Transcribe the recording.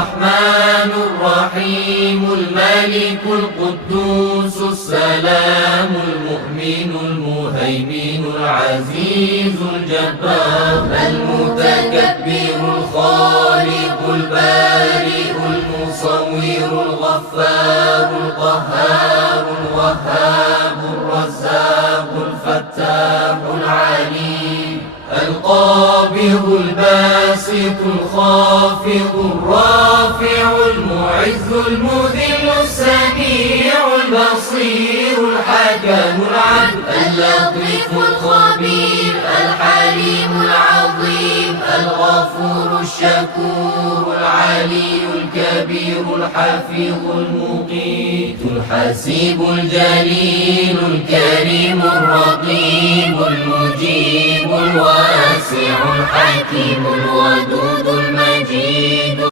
الرحمن الرحيم الملك القدوس السلام المؤمن المهيمن العزيز الجبار المتكبر الخالق البارئ المصور الغفار القهار الوهاب الرزاق الفتاح العليم القابض الباسط الخافض الرافع المعز المذل السميع البصير الحكم العدل اللطيف الخبير الحليم العظيم الغفور الشكور العلي الكبير الحفيظ المقيت الحسيب الجليل الكريم الرقيب المجيب الواسع الحكيم الودود المجيد